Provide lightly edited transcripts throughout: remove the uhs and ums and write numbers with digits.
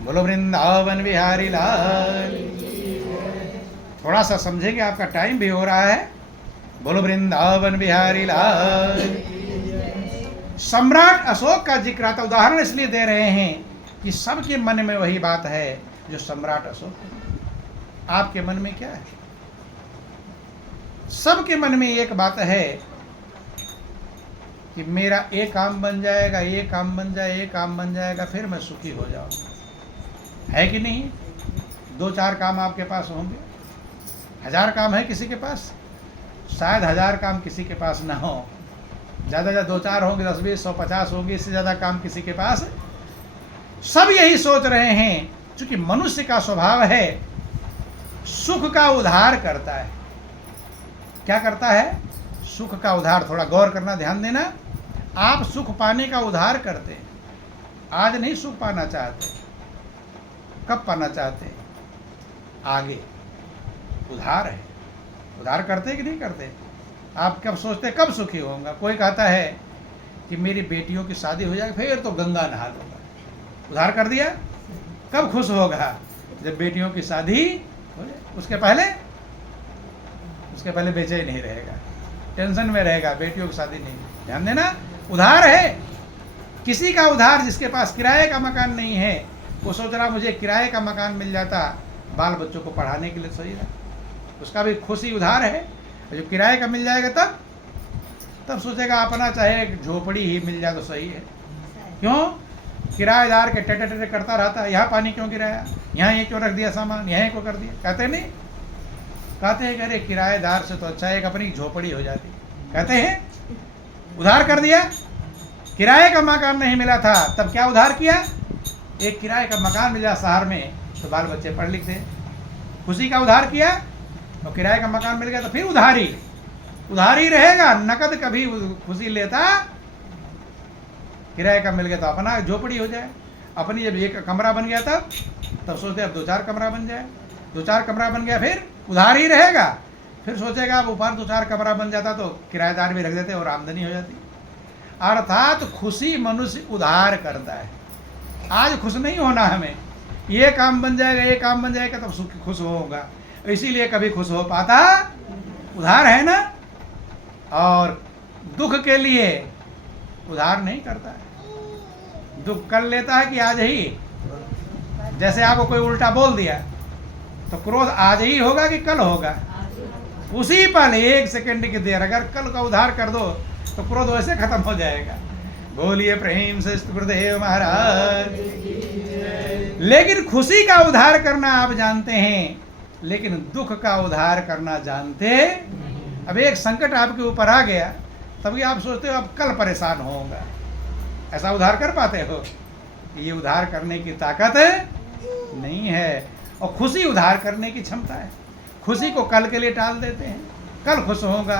बोलो वृंदावन बिहारी लाल। थोड़ा सा समझेंगे, आपका टाइम भी हो रहा है। बोलो वृंदावन बिहारी लाल। सम्राट अशोक का जिक्र आता, उदाहरण इसलिए दे रहे हैं कि सबके मन में वही बात है जो सम्राट अशोक है। आपके मन में क्या है? सबके मन में एक बात है कि मेरा एक काम बन जाएगा, ये काम बन जाए, ये काम बन जाएगा, फिर मैं सुखी हो जाऊंगा। है कि नहीं? 2-4 काम आपके पास होंगे। 1000 काम है किसी के पास, शायद 1000 काम किसी के पास ना हो। ज़्यादा ज़्यादा 2-4 होंगे, 10-20, 100-50 होंगे, इससे ज़्यादा काम किसी के पास। सब यही सोच रहे हैं, क्योंकि मनुष्य का स्वभाव है सुख का उधार करता है। क्या करता है? सुख का उधार। थोड़ा गौर करना, ध्यान देना। आप सुख पाने का उधार करते हैं। आज नहीं सुख पाना चाहते, कब पाना चाहते हैं? आगे। उधार है। उधार करते कि नहीं करते? आप कब सोचते कब सुखी होऊंगा? कोई कहता है कि मेरी बेटियों की शादी हो जाएगी, फिर तो गंगा नहा लूंगा। उधार कर दिया। कब खुश होगा? जब बेटियों की शादी हो जाए। उसके पहले बेचैन नहीं रहेगा, टेंशन में रहेगा, बेटियों की शादी नहीं। ध्यान देना, उधार है। किसी का उधार, जिसके पास किराए का मकान नहीं है, वो सोच रहा मुझे किराए का मकान मिल जाता, बाल बच्चों को पढ़ाने के लिए सही रहा, उसका भी खुशी उधार है। जो किराए का मिल जाएगा तब सोचेगा अपना चाहे झोपड़ी ही मिल जाए तो सही है। क्यों? किराएदार के टेटे टेटे करता रहता है, यहाँ पानी क्यों गिराया, यहाँ ये क्यों रख दिया सामान, यहाँ क्यों कर दिया। कहते नहीं? कहते हैं अरे किराएदार से तो अच्छा एक अपनी झोपड़ी हो जाती। कहते हैं उधार कर दिया। किराए का मकान नहीं मिला था, तब क्या उधार किया? एक किराए का मकान मिला शहर में, तो बाल बच्चे पढ़ लिखते। खुशी का उधार किया, और किराए का मकान मिल गया तो फिर उधारी रहेगा। नकद कभी खुशी लेता? किराए का मिल गया तो अपना झोपड़ी हो जाए। अपनी जब एक कमरा बन गया तब सोचते अब 2-4 कमरा बन जाए। 2-4 कमरा बन गया, फिर उधारी रहेगा। फिर सोचेगा अब ऊपर 2-4 कमरा बन जाता तो किराएदार भी रख देते और आमदनी हो जाती। अर्थात खुशी मनुष्य उधार करता है। आज खुश नहीं होना हमें, ये काम बन जाएगा, ये काम बन जाएगा तब खुश होगा, इसीलिए कभी खुश हो पाता। उधार है ना। और दुख के लिए उधार नहीं करता है, दुख कर लेता है कि आज ही। जैसे आपको कोई उल्टा बोल दिया तो क्रोध आज ही होगा कि कल होगा? उसी पल 1 सेकंड की देर। अगर कल का उधार कर दो तो क्रोध वैसे खत्म हो जाएगा। बोलिए प्रेम से गुरुदेव महाराज। लेकिन खुशी का उधार करना आप जानते हैं, लेकिन दुख का उधार करना जानते। अब एक संकट आपके ऊपर आ गया, तभी आप सोचते हो अब कल परेशान होऊंगा। ऐसा उधार कर पाते हो? ये उधार करने की ताकत नहीं है। और खुशी उधार करने की क्षमता है। खुशी को कल के लिए टाल देते हैं, कल खुश होऊंगा।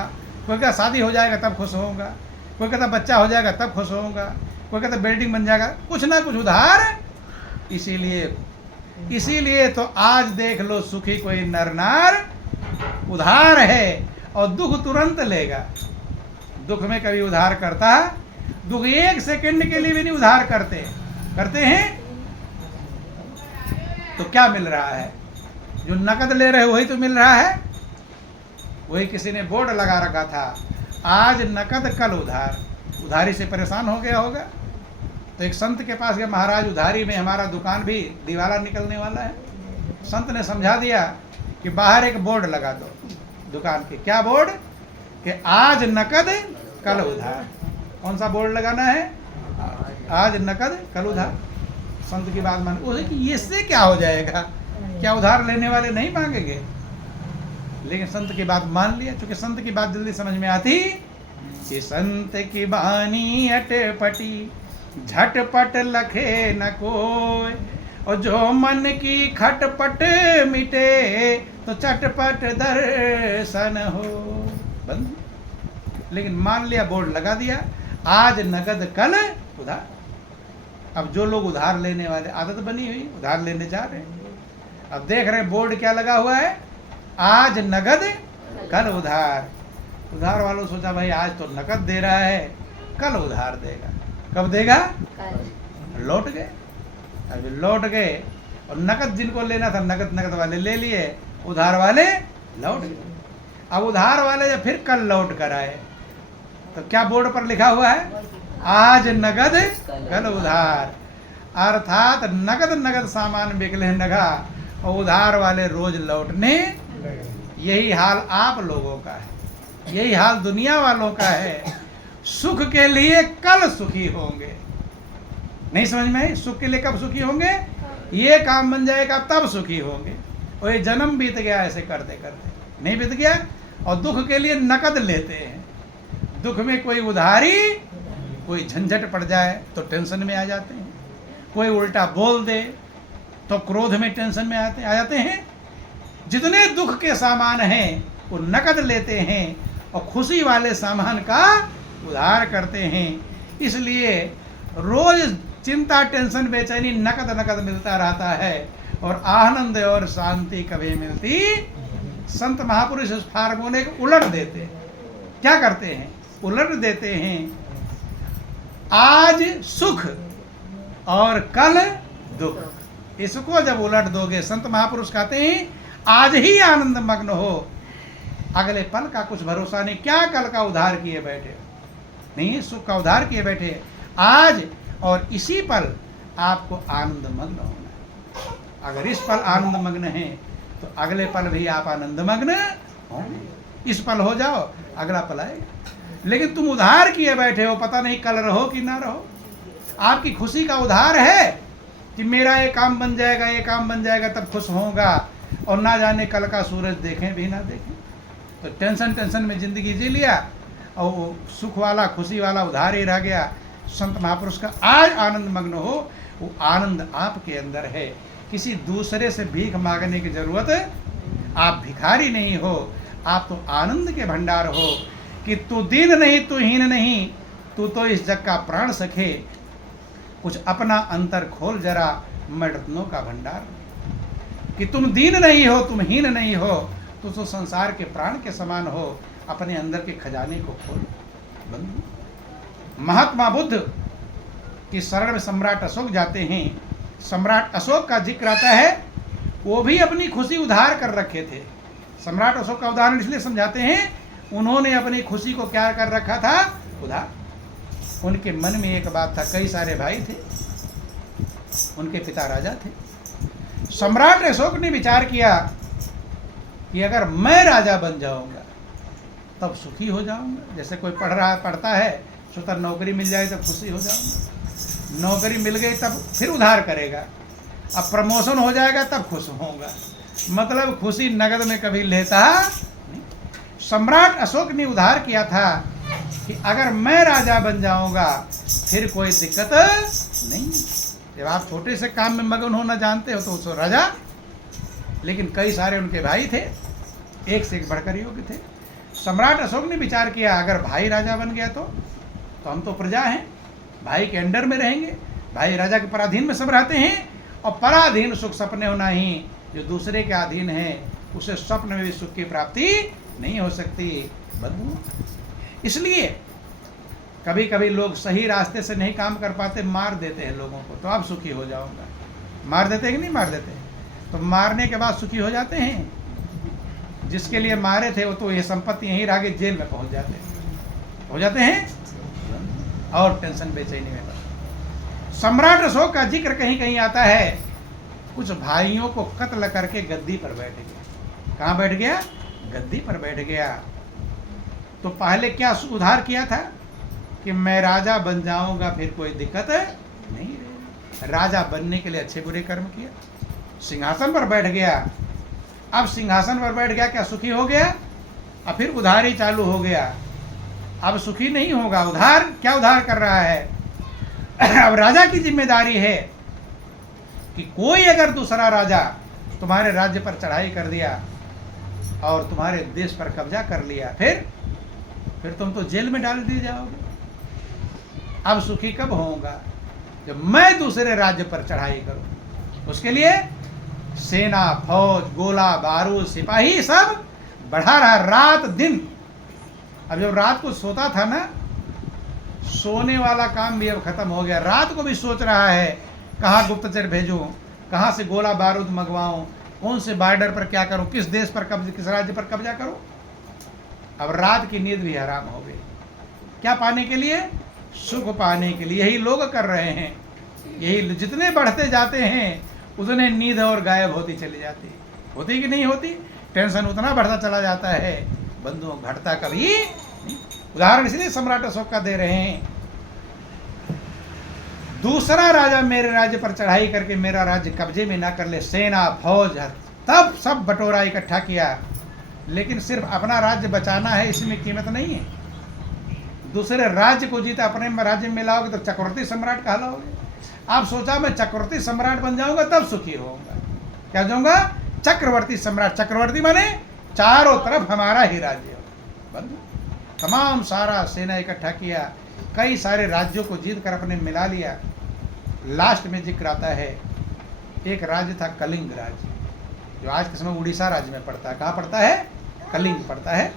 कोई कहता शादी हो जाएगा तब खुश होऊंगा, कोई कहता बच्चा हो जाएगा तब खुश होऊंगा, कोई कहता बिल्डिंग बन जाएगा, कुछ ना कुछ उधार। इसीलिए तो आज देख लो सुखी कोई नर नार उधार है, और दुख तुरंत लेगा। दुख में कभी उधार करता? दुख 1 सेकंड के लिए भी नहीं उधार करते हैं। तो क्या मिल रहा है? जो नकद ले रहे वही तो मिल रहा है। वही किसी ने बोर्ड लगा रखा था, आज नकद कल उधार। उधारी से परेशान हो गया होगा तो एक संत के पास गया, महाराज उधारी में हमारा दुकान भी दिवाला निकलने वाला है। संत ने समझा दिया कि बाहर एक बोर्ड लगा दो दुकान के। क्या बोर्ड? कि आज नकद कल उधार। कौन सा बोर्ड लगाना है? आज नकद कल उधार। संत की बात मान, कि इससे क्या हो जाएगा? क्या उधार लेने वाले नहीं मांगेंगे? लेकिन संत की बात मान लिया, क्योंकि संत की बात जल्दी समझ में आती। कि संत की बानी अटपटी, झटपट लखे न कोई, और जो मन की खटपट मिटे, तो चटपट दर्शन हो। बंद। लेकिन मान लिया, बोर्ड लगा दिया, आज नगद कल उधार। अब जो लोग उधार लेने वाले, आदत बनी हुई, उधार लेने जा रहे हैं। अब देख रहे हैं बोर्ड क्या लगा हुआ है, आज नगद कल उधार। उधार वालों सोचा भाई आज तो नकद दे रहा है, कल उधार देगा। कब देगा? लौट गए। अभी लौट गए और नकद जिनको लेना था नकद वाले ले लिए, उधार वाले लौट गए। अब उधार वाले जब फिर कल लौट कर आए तो क्या बोर्ड पर लिखा हुआ है, आज नगद कल उधार। अर्थात नगद सामान बिकले नगा और उधार वाले रोज लौटने। यही हाल आप लोगों का है, यही हाल दुनिया वालों का है। सुख के लिए कल सुखी होंगे, नहीं समझ में आई? सुख के लिए कब सुखी होंगे, ये काम बन जाएगा तब सुखी होंगे। और ये जन्म बीत गया ऐसे करते करते, नहीं बीत गया। और दुख के लिए नकद लेते हैं, दुख में कोई उधारी, कोई झंझट पड़ जाए तो टेंशन में आ जाते हैं, कोई उल्टा बोल दे तो क्रोध में टेंशन में आ जाते हैं। जितने दुख के सामान हैं वो नकद लेते हैं और खुशी वाले सामान का उधार करते हैं। इसलिए रोज चिंता, टेंशन, बेचैनी नकद मिलता रहता है और आनंद और शांति कभी मिलती। संत महापुरुष इस फार्मूले को उलट देते हैं। क्या करते हैं, उलट देते हैं। आज सुख और कल दुख, इसको जब उलट दोगे, संत महापुरुष कहते हैं आज ही आनंद मग्न हो, अगले पल का कुछ भरोसा नहीं। क्या कल का उधार किए बैठे, नहीं सुख का उधार किए बैठे आज, और इसी पल आपको आनंद मग्न होना है। अगर इस पल आनंद मग्न है तो अगले पल भी आप आनंद मग्न होंगे। इस पल हो जाओ, अगला पल आएगा। लेकिन तुम उधार किए बैठे हो, पता नहीं कल रहो कि ना रहो। आपकी खुशी का उधार है कि मेरा ये काम बन जाएगा, ये काम बन जाएगा तब खुश होगा, और ना जाने कल का सूरज देखें भी ना देखें। तो टेंशन में जिंदगी जी लिया और वो सुख वाला, खुशी वाला उधार ही रह गया। संत महापुरुष का आज आनंद मग्न हो, वो आनंद आपके अंदर है। किसी दूसरे से भीख मांगने की जरूरत, आप भिखारी नहीं हो, आप तो आनंद के भंडार हो। कि तू दीन नहीं, तू हीन नहीं, तू तो इस जग का प्राण सखे। कुछ अपना अंतर खोल जरा, मैं रत्नों का भंडार। कि तुम दीन नहीं हो, तुम हीन नहीं हो, तू तो संसार के प्राण के समान हो। अपने अंदर के खजाने को खोल बंधु। महात्मा बुद्ध की शरण में सम्राट अशोक जाते हैं। सम्राट अशोक का जिक्र आता है, वो भी अपनी खुशी उधार कर रखे थे। सम्राट अशोक का उदाहरण इसलिए समझाते हैं, उन्होंने अपनी खुशी को क्या कर रखा था, उधार। उनके मन में एक बात था, कई सारे भाई थे, उनके पिता राजा थे। सम्राट अशोक ने विचार किया कि अगर मैं राजा बन जाऊंगा तब सुखी हो जाऊंगा। जैसे कोई पढ़ता है, सुतर नौकरी मिल जाए तब खुशी हो जाऊंगा, नौकरी मिल गई तब फिर उधार करेगा, अब प्रमोशन हो जाएगा तब खुश होगा। मतलब खुशी नगद में कभी लेता नहीं। सम्राट अशोक ने उधार किया था कि अगर मैं राजा बन जाऊंगा फिर कोई दिक्कत नहीं। जब आप छोटे से काम में मगन होना जानते हो तो राजा। लेकिन कई सारे उनके भाई थे, एक से एक बढ़कर योग्य थे। सम्राट अशोक ने विचार किया, अगर भाई राजा बन गया तो हम तो प्रजा हैं, भाई के अंडर में रहेंगे, भाई राजा के पराधीन में सब रहते हैं। और पराधीन सुख सपने होना ही, जो दूसरे के अधीन है उसे स्वप्न में भी सुख की प्राप्ति नहीं हो सकती बंधु। इसलिए कभी कभी लोग सही रास्ते से नहीं काम कर पाते, मार देते हैं लोगों को, तो आप सुखी हो जाऊंगा। मार देते हैं कि नहीं मार देते? तो मारने के बाद सुखी हो जाते हैं। जिसके लिए मारे थे वो तो ये संपत्ति यहीं रह गई, जेल में पहुंच जाते हैं और टेंशन बेचैनी में। सम्राट अशोक का जिक्र कहीं कहीं आता है, कुछ भाइयों को कत्ल करके गद्दी पर बैठ गया। कहाँ बैठ गया? गद्दी पर बैठ गया। तो पहले क्या उधार किया था कि मैं राजा बन जाऊंगा फिर कोई दिक्कत नहीं रहेगी। राजा बनने के लिए अच्छे बुरे कर्म किया, सिंहासन पर बैठ गया। अब सिंहासन पर बैठ गया, क्या सुखी हो गया? अब फिर उधार ही चालू हो गया। अब सुखी नहीं होगा, उधार। क्या उधार कर रहा है? अब राजा की जिम्मेदारी है कि कोई अगर दूसरा राजा तुम्हारे राज्य पर चढ़ाई कर दिया और तुम्हारे देश पर कब्जा कर लिया, फिर तुम तो जेल में डाल दिए जाओगे। अब सुखी कब होऊंगा? जब मैं दूसरे राज्य पर चढ़ाई करूं। उसके लिए सेना, फौज, गोला बारूद, सिपाही सब बढ़ा रहा रात दिन। अब जब रात को सोता था ना, सोने वाला काम भी अब खत्म हो गया। रात को भी सोच रहा है कहाँ गुप्तचर भेजूं, कहाँ से गोला बारूद मंगवाऊं, कौन से बॉर्डर पर क्या करूं, किस देश पर कब्जा, किस राज्य पर कब्जा करूं। अब रात की नींद भी हराम हो गई। क्या पाने के लिए? सुख पाने के लिए। यही लोग कर रहे हैं। यही जितने बढ़ते जाते हैं उतने नींद और गायब होती चली जाती। होती कि नहीं होती? टेंशन उतना बढ़ता चला जाता है, बंधुओं घटता कभी नहीं। उदाहरण इसलिए सम्राट अशोक का दे रहे हैं। दूसरा राजा मेरे राज्य पर चढ़ाई करके मेरा राज्य कब्जे में ना कर ले, सेना फौज तब सब बटोरा इकट्ठा किया, लेकिन सिर्फ अपना राज्य बचाना है, इसमें कीमत नहीं है। दूसरे राज्य को जीता अपने राज्य में मिलाओगे तो चक्रवर्ती सम्राट कहलाओगे। आप सोचा मैं चक्रवर्ती सम्राट बन जाऊंगा तब सुखी होऊंगा। क्या हो जाऊंगा? चक्रवर्ती सम्राट। चक्रवर्ती माने चारों तरफ हमारा ही राज्य हो। तमाम सारा सेना इकट्ठा किया, कई सारे राज्यों को जीत कर अपने मिला लिया। लास्ट में जिक्र आता है, एक राज्य था कलिंग राज्य, जो आज के समय उड़ीसा राज्य में पड़ता है। कहाँ पड़ता है? कलिंग पड़ता है।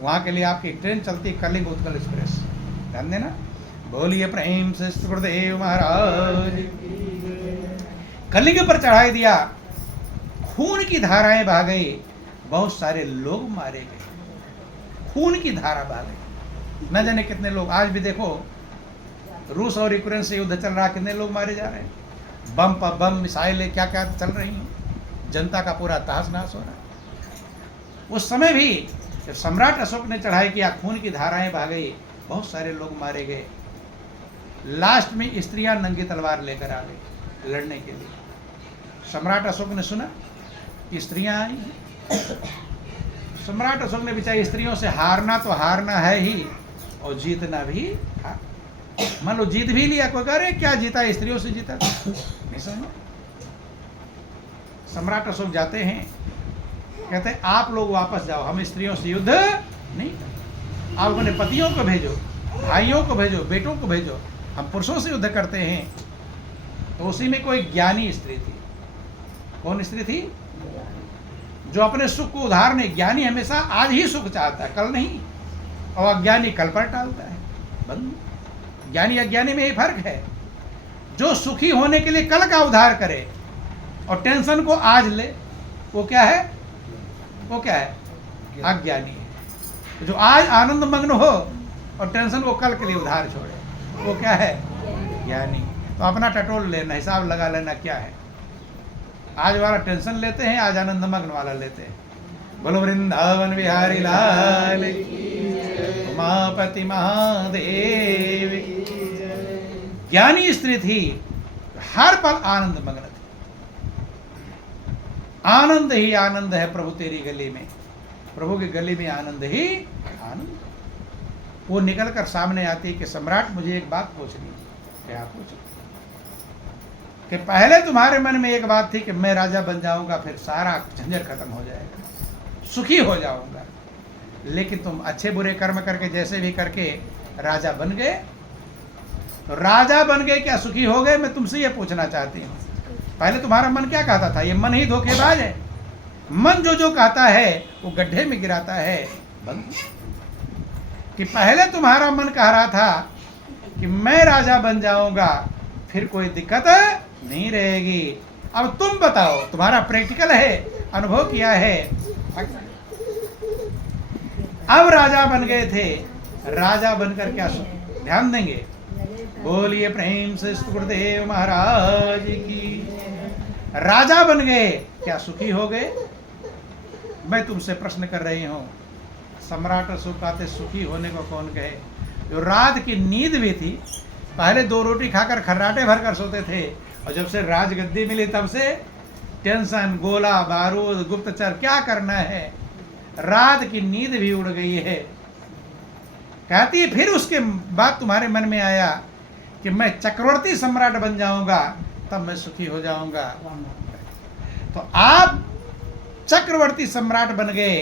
वहाँ के लिए आपकी ट्रेन चलती है, कलिंग उत्कल एक्सप्रेस। ध्यान देना। बोलिए प्रेम से गुरुदेव महाराज। कलिंग पर चढ़ाई दिया, खून की धाराएं बह गई, बहुत सारे लोग मारे गए। खून की धारा बह गई, न जाने कितने लोग। आज भी देखो रूस और यूक्रेन से युद्ध चल रहा, कितने लोग मारे जा रहे हैं। बम पर बम, मिसाइलें क्या क्या चल रही हैं, जनता का पूरा तहस नहस हो रहा है। उस समय भी जब सम्राट अशोक ने चढ़ाई किया, खून की धाराएं बह गई, बहुत सारे लोग मारे गए। लास्ट में स्त्रियां नंगी तलवार लेकर आ गई लड़ने के लिए। सम्राट अशोक ने सुना कि स्त्रियां आई। सम्राट अशोक ने विचार स्त्रियों से हारना तो हारना है ही, और जीतना भी। मान लो जीत भी लिया, कोई कह रहे क्या जीता, स्त्रियों से जीता, नहीं समझो। सम्राट अशोक जाते हैं, कहते हैं आप लोग वापस जाओ, हम स्त्रियों से युद्ध नहीं, आप अपने पतियों को भेजो, भाइयों को भेजो, बेटों को भेजो, हम पुरुषों से युद्ध करते हैं। तो उसी में कोई ज्ञानी स्त्री थी। कौन स्त्री थी? जो अपने सुख को उधारने। ज्ञानी हमेशा आज ही सुख चाहता है, कल नहीं, और अज्ञानी कल पर टालता है। बंद। ज्ञानी अज्ञानी में ही फर्क है। जो सुखी होने के लिए कल का उधार करे और टेंशन को आज ले, वो क्या है? वो क्या है? अज्ञानी है। जो आज आनंद मग्न हो और टेंशन को कल के लिए उधार छोड़े, वो क्या है? ज्ञानी। तो अपना टटोल लेना, हिसाब लगा लेना क्या है। आज वाला टेंशन लेते हैं, आज आनंद मग्न वाला लेते हैं। बोलो वृंदावन बिहारी लाल की, उमापति महादेव। ज्ञानी स्त्री थी, हर पल आनंद मग्न थी। आनंद ही आनंद है प्रभु तेरी गली में, प्रभु की गली में आनंद ही आनंद। वो निकल कर सामने आती है कि सम्राट मुझे एक बात पूछनी है। क्या पूछो? कि पहले तुम्हारे मन में एक बात थी कि मैं राजा बन जाऊंगा, फिर सारा झंझट खत्म हो जाएगा, सुखी हो जाऊंगा। लेकिन तुम अच्छे बुरे कर्म करके जैसे भी करके राजा बन गए। तो राजा बन गए, क्या सुखी हो गए? मैं तुमसे ये पूछना चाहती हूँ, पहले तुम्हारा मन क्या कहता था? ये मन ही धोखेबाज है। मन जो जो कहता है वो गड्ढे में गिराता है। कि पहले तुम्हारा मन कह रहा था कि मैं राजा बन जाऊंगा, फिर कोई दिक्कत नहीं रहेगी। अब तुम बताओ, तुम्हारा प्रैक्टिकल है, अनुभव किया है। अब राजा बन गए थे, राजा बनकर क्या ध्यान देंगे? बोलिए प्रेम से गुरुदेव महाराज की। राजा बन गए, क्या सुखी हो गए? मैं तुमसे प्रश्न कर रही हूं। सम्राट अशोक कहते सुखी होने को कौन कहे? जो रात की नींद भी थी, पहले 2 रोटी खाकर खर्राटे भर कर सोते थे, और जब से राजगद्दी मिली तब से टेंशन, गोला बारूद, गुप्तचर, क्या करना है, रात की नींद भी उड़ गई है। कहती है फिर उसके बाद तुम्हारे मन में आया कि मैं चक्रवर्ती सम्राट बन जाऊंगा, तब मैं सुखी हो जाऊंगा। तो आप चक्रवर्ती सम्राट बन गए,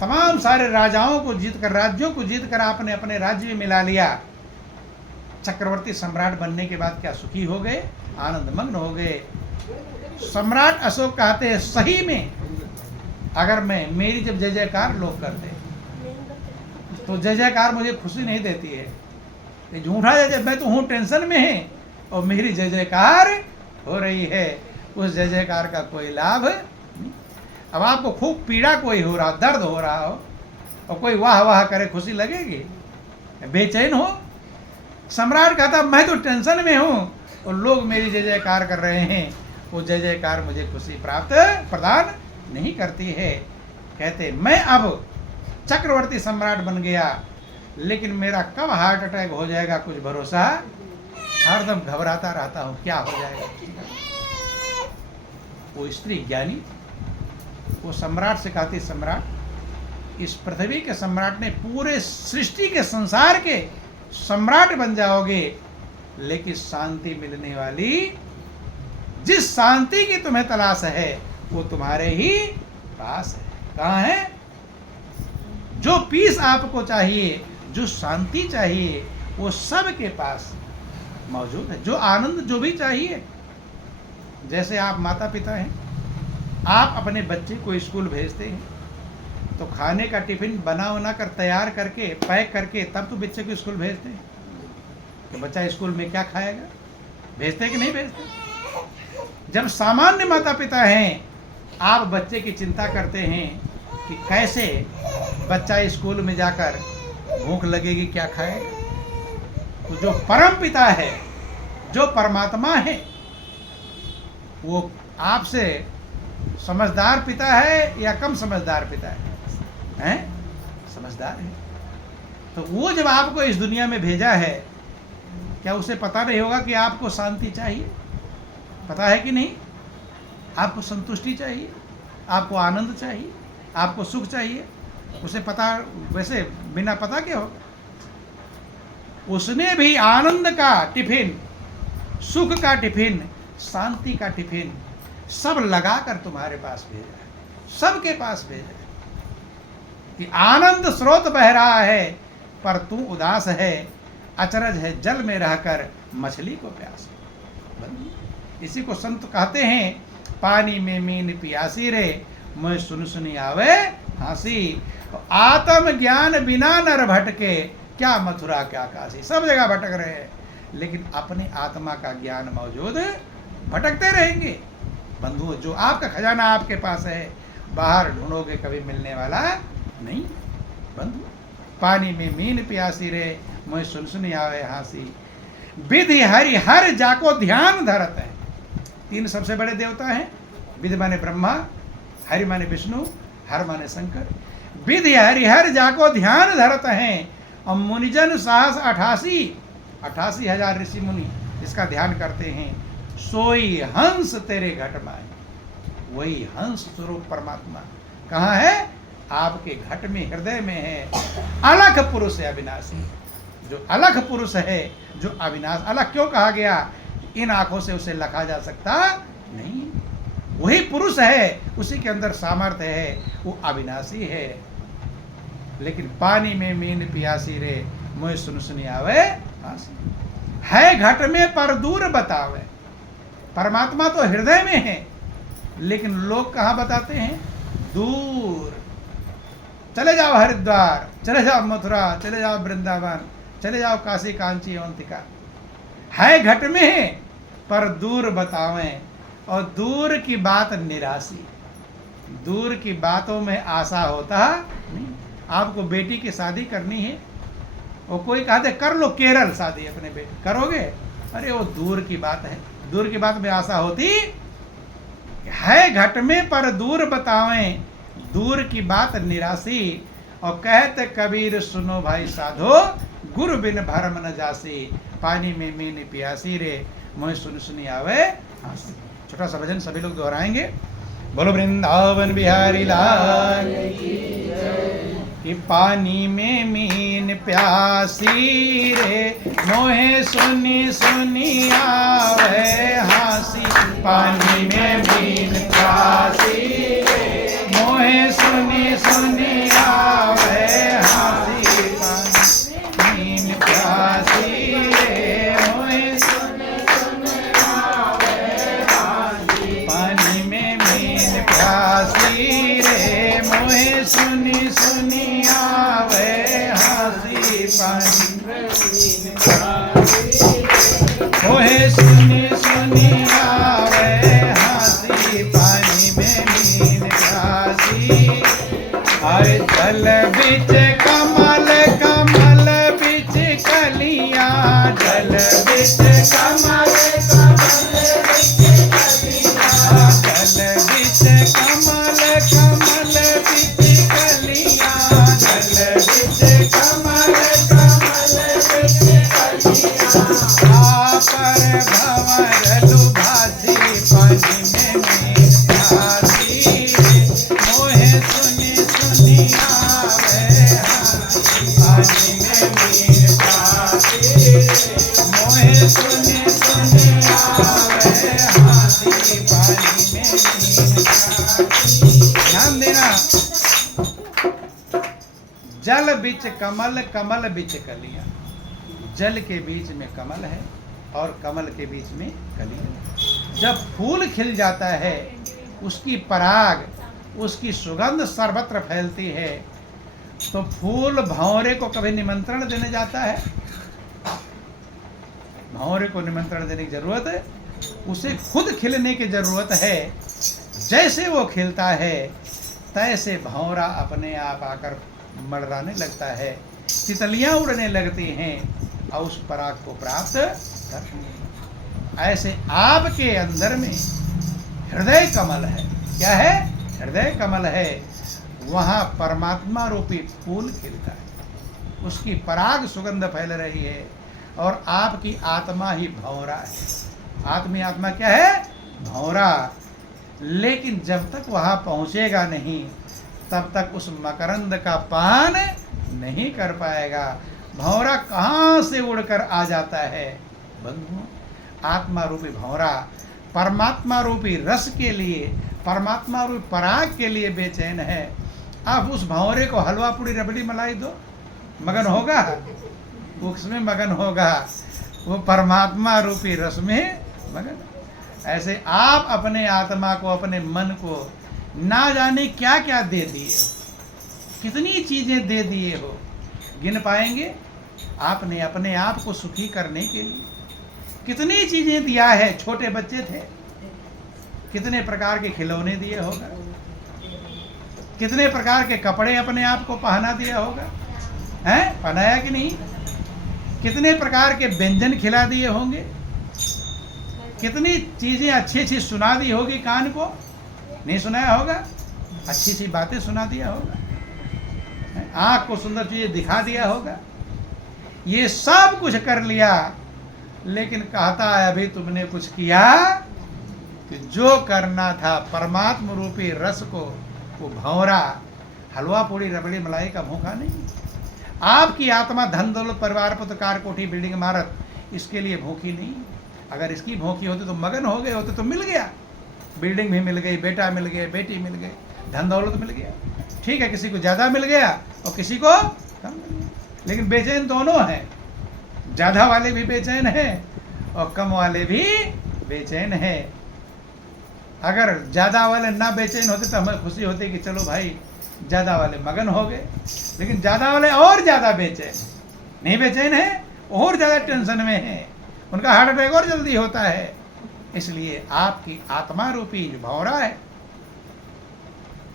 तमाम सारे राजाओं को जीतकर, राज्यों को जीतकर आपने अपने राज्य में मिला लिया। चक्रवर्ती सम्राट बनने के बाद क्या सुखी हो गए, आनंद मग्न हो गए। सम्राट अशोक कहते हैं सही में अगर मेरी जब जय जयकार लोग करते तो जय जयकार मुझे खुशी नहीं देती है। ये झूठा जय, मैं तो हूँ टेंशन में है, और मेरी जय जयकार हो रही है, उस जय जयकार का कोई लाभ नहीं। अब आपको खूब पीड़ा कोई हो रहा, दर्द हो रहा हो, और कोई वाह वाह करे, खुशी लगेगी? बेचैन हो। सम्राट कहता मैं तो टेंशन में हूं और लोग मेरी जय जयकार कर रहे हैं, वो जय जयकार मुझे खुशी प्राप्त प्रदान नहीं करती है। कहते मैं अब चक्रवर्ती सम्राट बन गया, लेकिन मेरा कब हार्ट अटैक हो जाएगा कुछ भरोसा, हरदम घबराता रहता हूं क्या हो जाएगा। वो स्त्री ज्ञानी, वो सम्राट से कहती सम्राट, इस पृथ्वी के सम्राट ने पूरे सृष्टि के संसार के सम्राट बन जाओगे, लेकिन शांति मिलने वाली, जिस शांति की तुम्हें तलाश है वो तुम्हारे ही पास है। कहाँ है? जो पीस आपको चाहिए, जो शांति चाहिए, वो सबके पास मौजूद है। जो आनंद जो भी चाहिए, जैसे आप माता पिता हैं, आप अपने बच्चे को स्कूल भेजते हैं तो खाने का टिफिन बना कर तैयार करके पैक करके तब तो बच्चे को स्कूल भेजते हैं। तो बच्चा स्कूल में क्या खाएगा? भेजते कि नहीं भेजते? जब सामान्य माता पिता हैं, आप बच्चे की चिंता करते हैं कि कैसे बच्चा स्कूल में जाकर भूख लगेगी, क्या खाएगा। तो जो परम पिता है, जो परमात्मा है, वो आपसे समझदार पिता है या कम समझदार पिता है? हैं? समझदार है। तो वो जब आपको इस दुनिया में भेजा है, क्या उसे पता नहीं होगा कि आपको शांति चाहिए? पता है कि नहीं? आपको संतुष्टि चाहिए, आपको आनंद चाहिए, आपको सुख चाहिए। उसे पता, वैसे बिना पता क्या हो? उसने भी आनंद का टिफिन, सुख का टिफिन, शांति का टिफिन सब लगाकर तुम्हारे पास भेजा है, सबके पास भेजा है कि आनंद स्रोत बह रहा है पर तू उदास है, अचरज है जल में रहकर मछली को प्यास। इसी को संत कहते हैं, पानी में मीन पियासी रे, मैं सुन सुनी आवे हंसी। आत्म ज्ञान बिना नर भटके, क्या मथुरा क्या काशी। सब जगह भटक रहे हैं, लेकिन अपने आत्मा का ज्ञान मौजूद, भटकते रहेंगे। बंधुओं, जो आपका खजाना आपके पास है, बाहर ढूंढोगे कभी मिलने वाला नहीं। बंधु, पानी में मीन प्यासी रे, मैं सुन सुनी आवे हंसी। विधि हरि हर जाको ध्यान धरत है। तीन सबसे बड़े देवता हैं, विधि माने ब्रह्मा, हरि माने विष्णु, हर माने शंकर। विधि हरि हर जाको ध्यान धरत हैं, और मुनिजन साहस 88,000 ऋषि मुनि इसका ध्यान करते हैं। सोई हंस तेरे घट माए, वही हंस स्वरूप परमात्मा कहाँ है? आपके घट में, हृदय में है। अलख पुरुष है अविनाशी, जो अलख पुरुष है, जो अविनाश। अलख क्यों कहा गया? इन आंखों से उसे लखा जा सकता नहीं। वही पुरुष है, उसी के अंदर सामर्थ्य है, वो अविनाशी है। लेकिन पानी में मीन पियासी रे, मुझे सुन सुनी आवे हंसी। है घट में पर दूर बतावे। परमात्मा तो हृदय में है, लेकिन लोग कहाँ बताते हैं? दूर। चले जाओ हरिद्वार, चले जाओ मथुरा, चले जाओ वृंदावन, चले जाओ काशी कांची अवंतिका। है घट में है पर दूर बतावें, और दूर की बात निराशी। दूर की बातों में आशा होता नहीं। आपको बेटी की शादी करनी है, और कोई कहते कर लो केरल शादी अपने बेटे, करोगे? अरे वो दूर की बात है, दूर की बात में आशा होती है। घट में पर दूर बतावें, दूर की बात निराशी। और कहते कबीर सुनो भाई साधो, गुरु बिन भरम न जासी। पानी में मीन पियासी रे, मुझे सुन सुनी आवे हंसी। छोटा सा भजन सभी लोग दोहराएंगे। बोलो वृंदावन बिहारी लाल कि पानी में मीन प्यासी रे, मोहे सुनी सुनी आवे हंसी। पानी में मीन प्यासी रे, मोहे सुनी सुनी आवे हंसी। मीन प्यासी रे, मोहे सुनी सुनी आवे हंसी। पानी में मीन प्यासी रे, मोहे सुनी सुनी आवे हंसी। पानी में मीन प्यासी, मोहे जल बिच कमल कमल बिच कलियां, जल बिच कमल कमल बिच कलियां, जल बिच कमल कमल बिच कलियां, जल बिच कमल कमल बिच कलियां। पर भंवर लुभासी पानी में मीन प्यासी, मोहे सुनी सुनी आवे हंसी पानी में मीन प्यासी, मोहे सुनी सुनी आवे हंसी पानी में मीन प्यासी। ध्यान देना, जल बिच कमल कमल बिच कलियां। जल के बीच में कमल है और कमल के बीच में कली है। जब फूल खिल जाता है, उसकी पराग, उसकी सुगंध सर्वत्र फैलती है, तो फूल भंवरे को कभी निमंत्रण देने जाता है? भंवरे को निमंत्रण देने की जरूरत है? उसे खुद खिलने की जरूरत है। जैसे वो खिलता है, तैसे भंवरा अपने आप आकर मड़राने लगता है, तितलियां उड़ने लगती हैं और उस पराग को प्राप्त करती हैं। ऐसे आपके अंदर में हृदय कमल है। क्या है? हृदय कमल है। वहाँ परमात्मा रूपी फूल खिलता है, उसकी पराग सुगंध फैल रही है और आपकी आत्मा ही भंवरा है। आत्मा क्या है? भंवरा। लेकिन जब तक वहाँ पहुँचेगा नहीं, तब तक उस मकरंद का पान नहीं कर पाएगा। भंवरा कहाँ से उड़कर आ जाता है? बंधुओं, आत्मा रूपी भंवरा परमात्मा रूपी रस के लिए, परमात्मा रूपी पराग के लिए बेचैन है। आप उस भंवरे को हलवा पूड़ी रबड़ी मलाई दो, मगन होगा? उसमें मगन होगा, वो परमात्मा रूपी रस में मगन। ऐसे आप अपने आत्मा को, अपने मन को ना जाने क्या क्या दे दिए हो, कितनी चीजें दे दिए हो, गिन पाएंगे? आपने अपने आप को सुखी करने के लिए कितनी चीजें दिया है। छोटे बच्चे थे, कितने प्रकार के खिलौने दिए होगा, कितने प्रकार के कपड़े अपने आप को पहना दिया होगा, हैं? पहनाया कि नहीं? कितने प्रकार के व्यंजन खिला दिए होंगे, कितनी चीजें अच्छी अच्छी सुना दी होगी, कान को नहीं सुनाया होगा, अच्छी सी बातें सुना दिया होगा, आँख को सुंदर चीजें दिखा दिया होगा। ये सब कुछ कर लिया, लेकिन कहता है अभी तुमने कुछ किया कि जो करना था परमात्मा रूपी रस को, वो भंवरा हलवा पूड़ी रबड़ी मलाई का भूखा नहीं। आपकी आत्मा धन दौलत परिवार पुत्र कार कोठी बिल्डिंग इमारत, इसके लिए भूखी नहीं। अगर इसकी भूखी होती तो मगन हो गए होते, तो मिल गया, बिल्डिंग भी मिल गई, बेटा मिल गए, बेटी मिल गई, धन दौलत मिल गया। ठीक है, किसी को ज़्यादा मिल गया और किसी को कम मिल गया, लेकिन बेचैन दोनों हैं। ज़्यादा वाले भी बेचैन हैं और कम वाले भी बेचैन हैं। अगर ज़्यादा वाले ना बेचैन होते तो हमें खुशी होती कि चलो भाई ज़्यादा वाले मगन हो गए, लेकिन ज़्यादा वाले और ज़्यादा बेचैन नहीं, बेचैन है और ज़्यादा टेंशन में है, उनका हार्ट अटैक और जल्दी होता है। इसलिए आपकी आत्मा रूपी जो भंवरा है,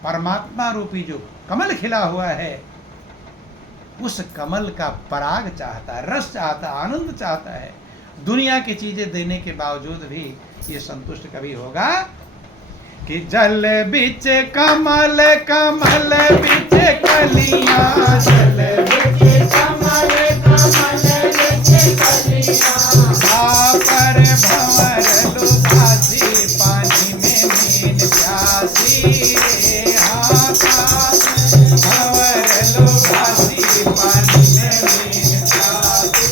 परमात्मा रूपी जो कमल खिला हुआ है, उस कमल का पराग चाहता है, रस चाहता है, आनंद चाहता है। दुनिया की चीजें देने के बावजूद भी ये संतुष्ट कभी होगा कि जल बिच कमल कमल बिच कलियां, जल बिच कमल कमल बिच कलियां। पर भंवर लुभासी पानी में मीन प्यासी, भंवर लुभासी पानी में मीन प्यासी,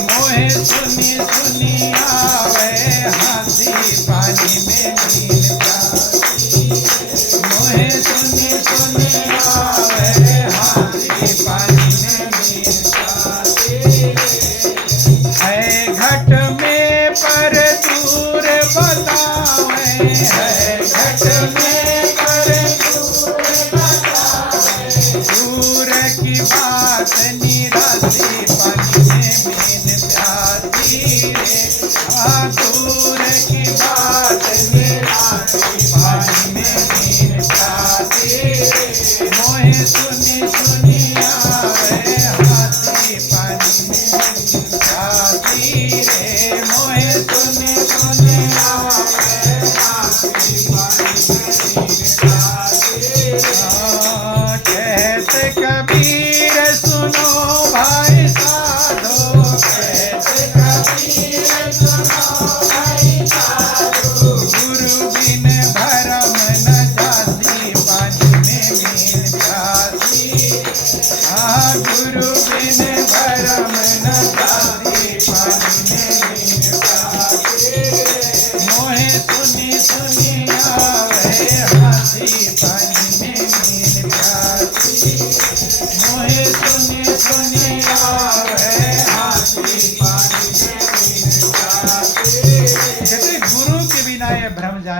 मोहे सुनी सुनी आवे हंसी पानी में मीन प्यासी, मोहे सुनी सुनी आवे हंसी पानी में मीन प्यासी। है घट में पर दूर बतावे, है घट में पर दूर बतावे, दूर की बात निरासी पानी में मीन प्यासी रे। हाँ, दूर की बात निरासी पानी में मीन प्यासी, मोहे सुन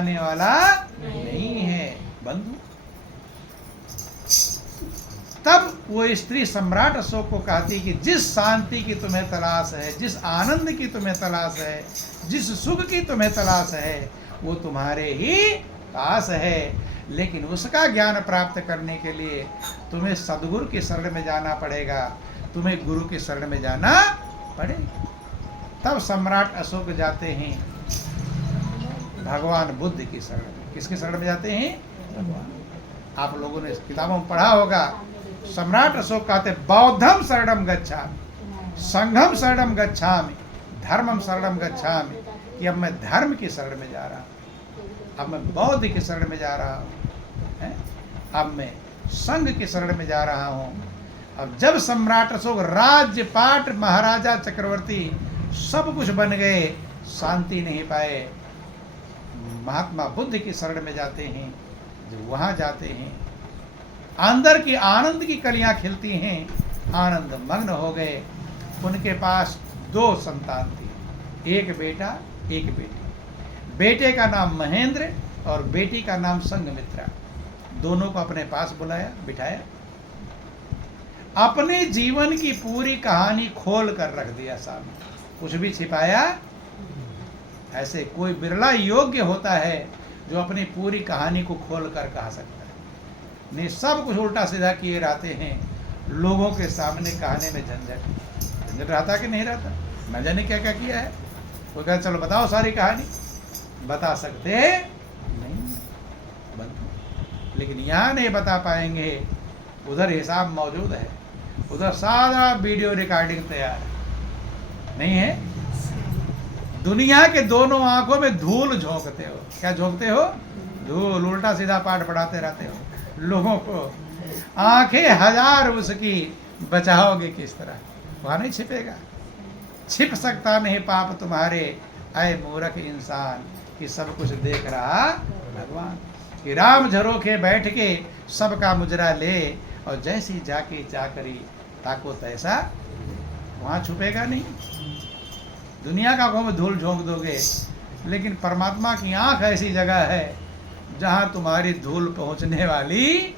जाने वाला नहीं है बंधु। तब वो स्त्री सम्राट अशोक को कहती कि जिस शांति की तुम्हें तलाश है, जिस आनंद की तुम्हें तलाश है, जिस सुख की तुम्हें तलाश है, वो तुम्हारे ही पास है, लेकिन उसका ज्ञान प्राप्त करने के लिए तुम्हें सदगुरु के शरण में जाना पड़ेगा, तुम्हें गुरु के शरण में जाना पड़ेगा। तब सम्राट अशोक जाते हैं भगवान बुद्ध की शरण में। किसके शरण में जाते हैं? भगवान। आप लोगों ने इस किताबों में पढ़ा होगा, सम्राट अशोक कहते बौद्धम शरणम गच्छामि, संघम शरणम गच्छामि, धर्मम शरणम गच्छामि, कि अब मैं धर्म की शरण में जा रहा हूँ, अब मैं बौद्ध की शरण में जा रहा हूँ, अब मैं संघ की शरण में जा रहा हूँ। अब जब सम्राट अशोक राज्यपाट महाराजा चक्रवर्ती सब कुछ बन गए, शांति नहीं पाए, महात्मा बुद्ध की शरण में जाते हैं। जब वहाँ जाते हैं, अंदर की आनंद की कलियां खिलती हैं, आनंद मग्न हो गए। उनके पास 2 संतान थी, एक बेटा एक बेटी। बेटे का नाम महेंद्र और बेटी का नाम संघमित्रा। दोनों को अपने पास बुलाया, बिठाया, अपने जीवन की पूरी कहानी खोल कर रख दिया सामने, कुछ भी छिपाया। ऐसे कोई बिरला योग्य होता है जो अपनी पूरी कहानी को खोल कर कहा सकता है। नहीं, सब कुछ उल्टा सीधा किए रहते हैं, लोगों के सामने कहने में झंझट रहता कि नहीं रहता, न जाने क्या क्या किया है। कोई कहता चलो बताओ सारी कहानी, बता सकते नहीं बंधु, लेकिन यहाँ नहीं बता पाएंगे। उधर हिसाब मौजूद है, उधर सारा वीडियो रिकॉर्डिंग तैयार है, नहीं है? दुनिया के दोनों आंखों में धूल झोंकते हो। क्या झोंकते हो? धूल। उल्टा सीधा पाठ पढ़ाते रहते हो लोगों को, आंखें हजार उसकी, बचाओगे किस तरह? वहां नहीं छिपेगा, छिप सकता नहीं पाप तुम्हारे, ऐ मूर्ख इंसान, कि सब कुछ देख रहा भगवान। कि राम झरोखे बैठ के सबका मुजरा ले, और जैसी जाके चाकरी ताको तैसा, वहां छुपेगा नहीं। दुनिया का आंखों में धूल झोंक दोगे, लेकिन परमात्मा की आंख ऐसी जगह है जहां तुम्हारी धूल पहुंचने वाली,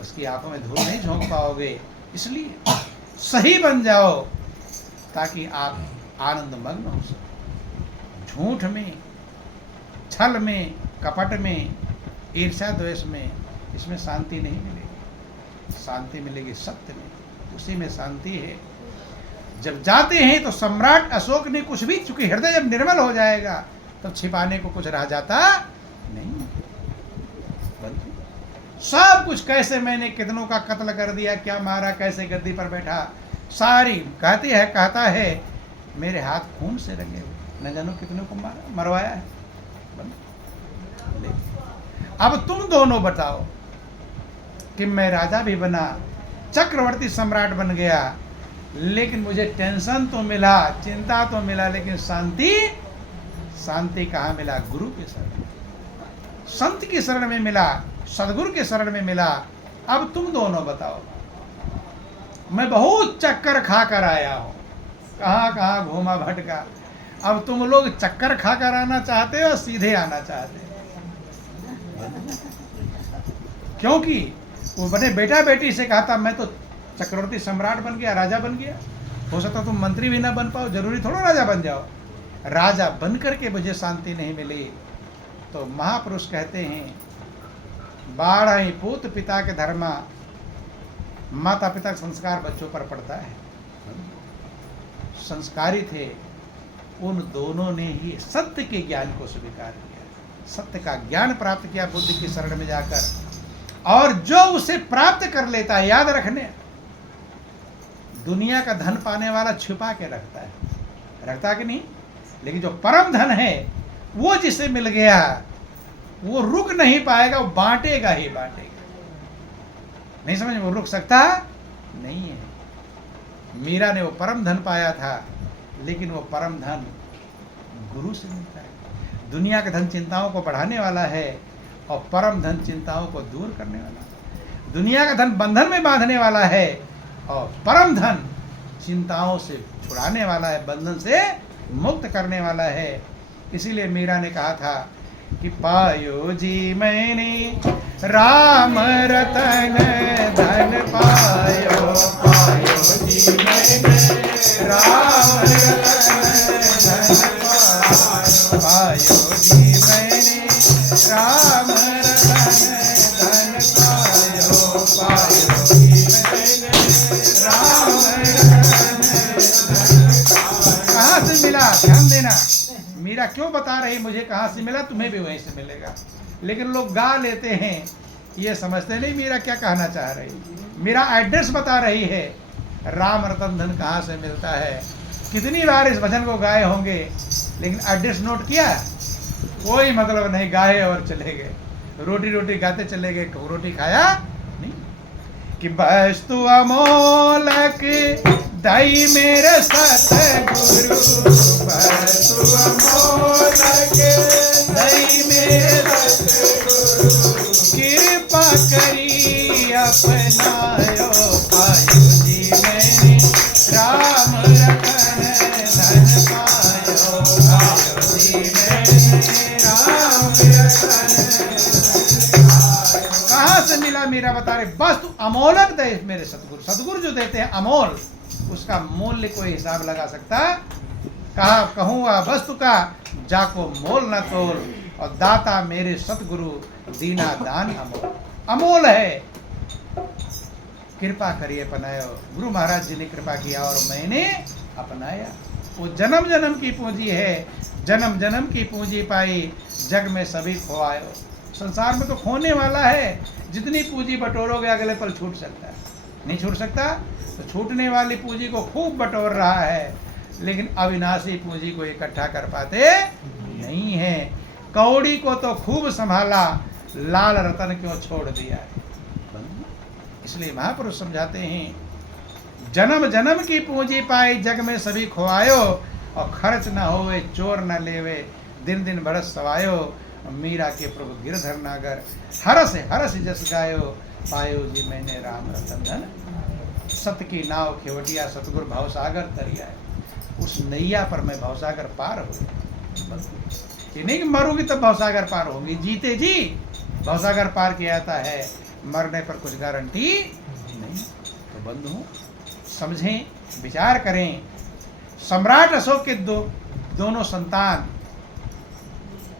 उसकी आंखों में धूल नहीं झोंक पाओगे। इसलिए सही बन जाओ ताकि आप आनंद मग्न हो सको। झूठ में, छल में, कपट में, ईर्ष्या द्वेष में, इसमें शांति नहीं मिलेगी। शांति मिलेगी सत्य में, उसी में शांति है। जब जाते हैं तो सम्राट अशोक ने कुछ भी, चूंकि हृदय जब निर्मल हो जाएगा तब छिपाने को कुछ रह जाता नहीं। सब कुछ, कैसे मैंने कितनों का कत्ल कर दिया, क्या मारा, कैसे गद्दी पर बैठा, सारी कहता है मेरे हाथ खून से रंगे हुए, न जानो कितनों को मारा, मरवाया है। अब तुम दोनों बताओ कि मैं राजा भी बना, चक्रवर्ती सम्राट बन गया, लेकिन मुझे टेंशन तो मिला, चिंता तो मिला, लेकिन शांति कहाँ मिला? गुरु के शरण में, संत की शरण में मिला, सदगुरु के शरण में मिला। अब तुम दोनों बताओ, मैं बहुत चक्कर खा कर आया हूँ, कहाँ कहाँ घूमा भटका, अब तुम लोग चक्कर खा कर आना चाहते हो, सीधे आना चाहते हो? क्योंकि वो बने बेटा बेटी से कहा था मैं तो चक्रवर्ती सम्राट बन गया, राजा बन गया, हो सकता तुम मंत्री भी ना बन पाओ, जरूरी थोड़ा राजा बन जाओ। राजा बन करके मुझे शांति नहीं मिली। तो महापुरुष कहते हैं, 12 पूत पिता के धर्मा, माता पिता का संस्कार बच्चों पर पड़ता है। संस्कारी थे, उन दोनों ने ही सत्य के ज्ञान को स्वीकार किया, सत्य का ज्ञान प्राप्त किया बुद्ध की शरण में जाकर। और जो उसे प्राप्त कर लेता है, याद रखने, दुनिया का धन पाने वाला छुपा के रखता है, रखता कि नहीं? लेकिन जो परम धन है वो जिसे मिल गया वो रुक नहीं पाएगा, वो बांटेगा ही बांटेगा। नहीं समझ में? वो रुक सकता नहीं है। मीरा ने वो परम धन पाया था, लेकिन वो परम धन गुरु से मिलता है। दुनिया का धन चिंताओं को बढ़ाने वाला है और परम धन चिंताओं को दूर करने वाला है। दुनिया का धन बंधन में बांधने वाला है और परम धन चिंताओं से छुड़ाने वाला है, बंधन से मुक्त करने वाला है। इसीलिए मीरा ने कहा था कि पायो जी मैंने राम रतन धन पायो, पायो जी मैंने राम रतन धन पायो, पायो जी मैंने राम रतन धन पायो, पायो जी मैंने राम रतन धन। कहाँ से मिला? ध्यान देना, मीरा क्यों बता रही मुझे कहाँ से मिला, तुम्हें भी वहीं से मिलेगा। लेकिन लोग गा लेते हैं, ये समझते नहीं मीरा क्या कहना चाह रही। मीरा एड्रेस बता रही है, राम रतन धन कहाँ से मिलता है। कितनी बार इस भजन को गाए होंगे, लेकिन एड्रेस नोट किया? कोई मतलब नहीं, गाए और चले गए, रोटी रोटी गाते चले गए, रोटी खाया नहीं। कि वस्तु अमोलक दाई मेरे सतगुरु, वस्तु अमोलक दाई मेरे सतगुरु, कृपा करी अपनायो, पायो जी मैंने राम रतन धन पायो, पायो जी मैंने राम रतन। कहाँ से मिला? मीरा बता रहे, वस्तु अमोलक दे मेरे सतगुरु। सतगुरु जो देते हैं अमोल, उसका मूल्य कोई हिसाब लगा सकता? कहा कहूँगा वस्तु का जाको मोल न तोल, और दाता मेरे सतगुरु दीना दान अमोल। अमोल है, कृपा करिए अपनायो। गुरु महाराज जी ने कृपा किया और मैंने अपनाया। वो जन्म जन्म की पूंजी है, जन्म जन्म की पूंजी पाई, जग में सभी खोआयो। संसार में तो खोने वाला है, जितनी पूंजी बटोरोगे अगले पल छूट सकता है, नहीं छूट सकता। तो छूटने वाली पूंजी को खूब बटोर रहा है, लेकिन अविनाशी पूंजी को इकट्ठा कर पाते नहीं है। कौड़ी को तो खूब संभाला, लाल रतन क्यों छोड़ दिया है। इसलिए महापुरुष समझाते हैं, जन्म जन्म की पूंजी पाई, जग में सभी खोआयो, और खर्च न होवे चोर न लेवे, दिन दिन बरस सवायो। मीरा के प्रभु गिरधर नागर, हरस जस गायो, पायो जी मैंने राम रतन धन। सत की नाव खेवटिया, सतगुरु भवसागर तरिया है। उस नैया पर मैं भवसागर पार हो गया। ये नहीं कि मरूंगी तब भवसागर पार होंगी, जीते जी भवसागर पार किया जाता है, मरने पर कुछ गारंटी नहीं। तो बंधु समझें, विचार करें। सम्राट अशोक के दोनों संतान,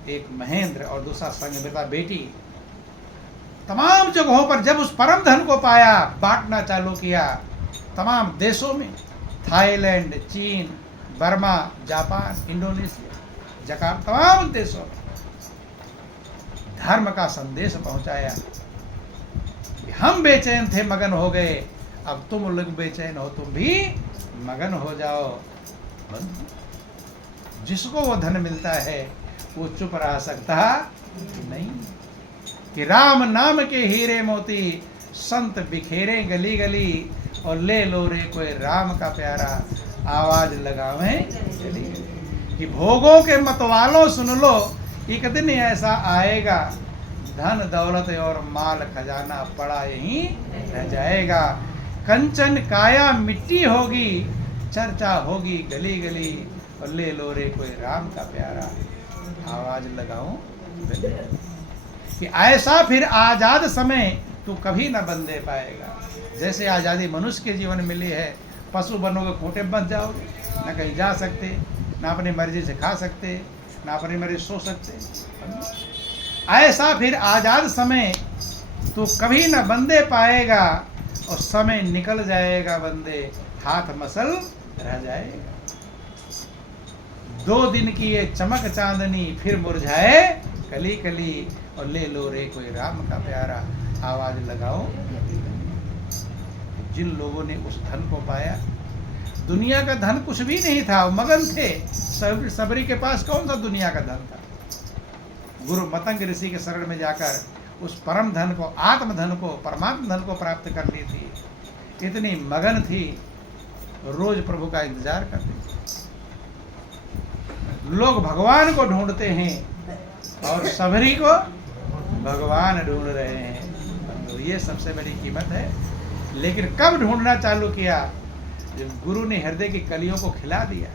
एक महेंद्र और दूसरा संगमित्रा बेटी, तमाम जगहों पर जब उस परम धन को पाया, बांटना चालू किया तमाम देशों में, थाईलैंड, चीन, बर्मा, जापान, इंडोनेशिया, जकार्ता, तमाम देशों में धर्म का संदेश पहुंचाया। हम बेचैन थे, मगन हो गए, अब तुम लोग बेचैन हो, तुम भी मगन हो जाओ। जिसको वो धन मिलता है वो चुप रह सकता नहीं। कि राम नाम के हीरे मोती, संत बिखेरे गली गली, और ले लो रे कोई राम का प्यारा, आवाज लगावे गली गली। कि भोगों के मतवालों सुन लो, एक दिन ऐसा आएगा, धन दौलत और माल खजाना पड़ा यहीं रह जाएगा। कंचन काया मिट्टी होगी, चर्चा होगी गली गली, और ले लो रे कोई राम का प्यारा, आवाज लगाऊं। कि ऐसा फिर आजाद समय तू कभी न बंदे पाएगा। जैसे आज़ादी मनुष्य के जीवन मिली है, पशु बनोगे, खूंटे बन जाओगे, न कहीं जा सकते, ना अपनी मर्जी से खा सकते, ना अपनी मर्जी से सो सकते। ऐसा फिर आज़ाद समय तू कभी न बंदे पाएगा, और समय निकल जाएगा बंदे, हाथ मसल रह जाएगा। 2 दिन की ये चमक चांदनी, फिर मुरझाए कली कली, और ले लो रे कोई राम का प्यारा, आवाज लगाओ। जिन लोगों ने उस धन को पाया, दुनिया का धन कुछ भी नहीं था, मगन थे। सबरी के पास कौन सा दुनिया का धन था? गुरु मतंग ऋषि के शरण में जाकर उस परम धन को, आत्म धन को, परमात्म धन को प्राप्त कर ली थी। इतनी मगन थी, रोज प्रभु का इंतजार करते थे। लोग भगवान को ढूंढते हैं और सबरी को भगवान ढूंढ रहे हैं। तो ये सबसे बड़ी कीमत है। लेकिन कब ढूंढना चालू किया? जब गुरु ने हृदय की कलियों को खिला दिया।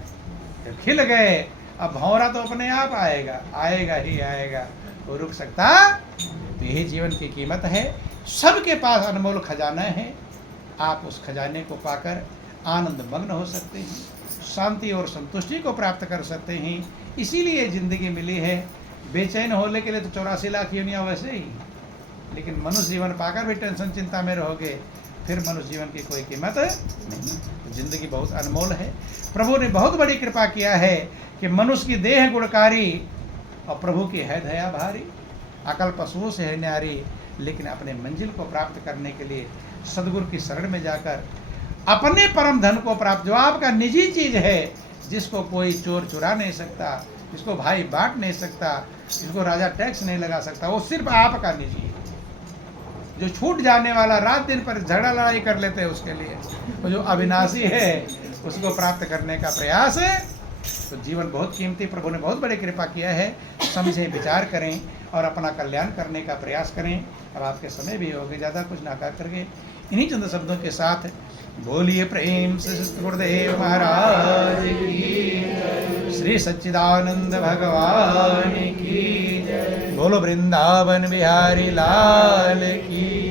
जब खिल गए, अब भौरा तो अपने आप आएगा, आएगा ही आएगा। कोई रुक सकता। तो यही जीवन की कीमत है। सबके पास अनमोल खजाना है, आप उस खजाने को पाकर आनंद मग्न हो सकते हैं, शांति और संतुष्टि को प्राप्त कर सकते हैं। इसीलिए ज़िंदगी मिली है। बेचैन होने के लिए तो 84 लाख योनियाँ वैसे ही, लेकिन मनुष्य जीवन पाकर भी टेंशन चिंता में रहोगे, फिर मनुष्य जीवन की कोई कीमत नहीं। तो जिंदगी बहुत अनमोल है। प्रभु ने बहुत बड़ी कृपा किया है कि मनुष्य की देह गुणकारी और प्रभु की है दया भारी। अकल पशुओं से है न्यारी, लेकिन अपने मंजिल को प्राप्त करने के लिए सदगुरु की शरण में जाकर अपने परम धन को प्राप्त, जो आपका निजी चीज है, जिसको कोई चोर चुरा नहीं सकता, जिसको भाई बांट नहीं सकता, जिसको राजा टैक्स नहीं लगा सकता, वो सिर्फ आपका निजी है। जो छूट जाने वाला, रात दिन पर झगड़ा लड़ाई कर लेते हैं उसके लिए, वो जो अविनाशी है उसको प्राप्त करने का प्रयास है। तो जीवन बहुत कीमती, प्रभु ने बहुत बड़ी कृपा किया है। समझें, विचार करें और अपना कल्याण करने का प्रयास करें। अब आपके समय भी हो गए, ज़्यादा कुछ ना कर करके इन्हीं चंद शब्दों के साथ बोलिए प्रेम से गुरुदेव महाराज की, श्री सच्चिदानंद भगवान की, बोलो वृंदावन बिहारी लाल की।